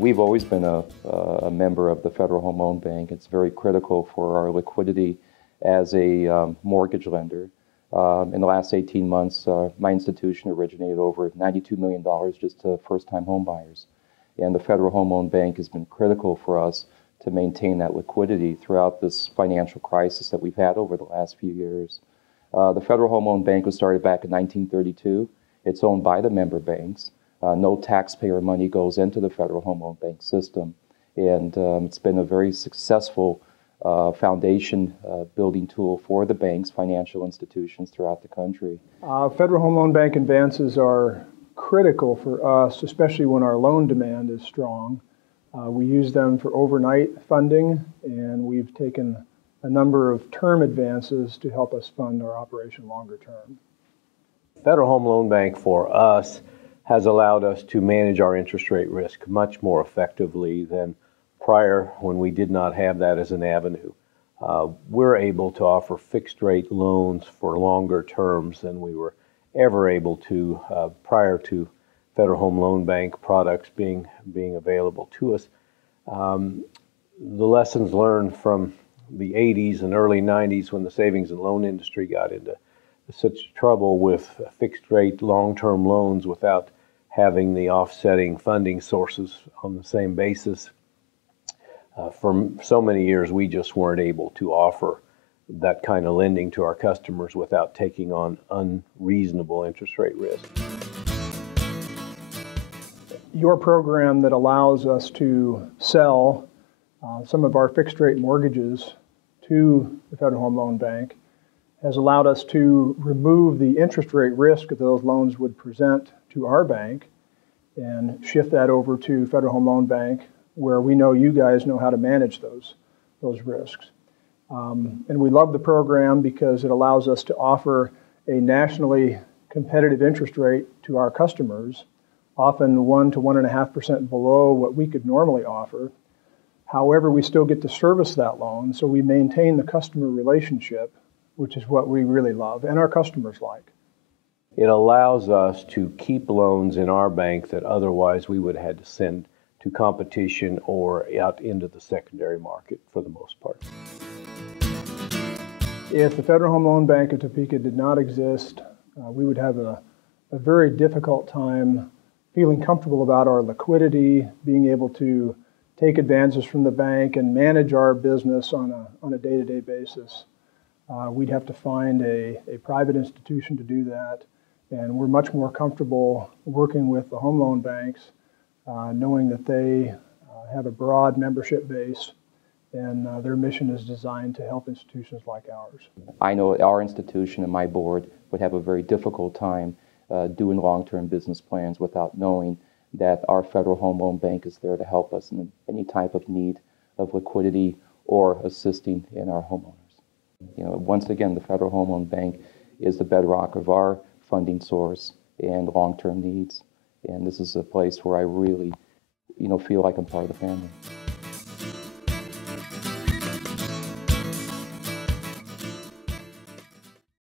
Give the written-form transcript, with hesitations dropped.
We've always been a member of the Federal Home Loan Bank. It's very critical for our liquidity as a mortgage lender. In the last 18 months, my institution originated over $92 million just to first-time home buyers. And the Federal Home Loan Bank has been critical for us to maintain that liquidity throughout this financial crisis that we've had over the last few years. The Federal Home Loan Bank was started back in 1932. It's owned by the member banks. No taxpayer money goes into the Federal Home Loan Bank system. And it's been a very successful foundation building tool for the banks, financial institutions throughout the country. Federal Home Loan Bank advances are critical for us, especially when our loan demand is strong. We use them for overnight funding, and we've taken a number of term advances to help us fund our operation longer term. Federal Home Loan Bank for us has allowed us to manage our interest rate risk much more effectively than prior when we did not have that as an avenue. We're able to offer fixed rate loans for longer terms than we were ever able to prior to Federal Home Loan Bank products being available to us. The lessons learned from the 80s and early 90s when the savings and loan industry got into such trouble with fixed rate long-term loans without having the offsetting funding sources on the same basis. For so many years, we just weren't able to offer that kind of lending to our customers without taking on unreasonable interest rate risk. Your program that allows us to sell some of our fixed rate mortgages to the Federal Home Loan Bank has allowed us to remove the interest rate risk that those loans would present to our bank and shift that over to Federal Home Loan Bank, where we know you guys know how to manage those risks. And we love the program because it allows us to offer a nationally competitive interest rate to our customers, often 1 to 1.5% below what we could normally offer. However, we still get to service that loan, so we maintain the customer relationship, which is what we really love and our customers like. It allows us to keep loans in our bank that otherwise we would have had to send to competition or out into the secondary market for the most part. If the Federal Home Loan Bank of Topeka did not exist, we would have a very difficult time feeling comfortable about our liquidity, being able to take advances from the bank and manage our business on a day-to-day basis. We'd have to find a private institution to do that, and we're much more comfortable working with the home loan banks, knowing that they have a broad membership base and their mission is designed to help institutions like ours. I know our institution and my board would have a very difficult time doing long-term business plans without knowing that our Federal Home Loan Bank is there to help us in any type of need of liquidity or assisting in our homeowners. You know, once again, the Federal Home Loan Bank is the bedrock of our funding source and long-term needs. And this is a place where I really, feel like I'm part of the family.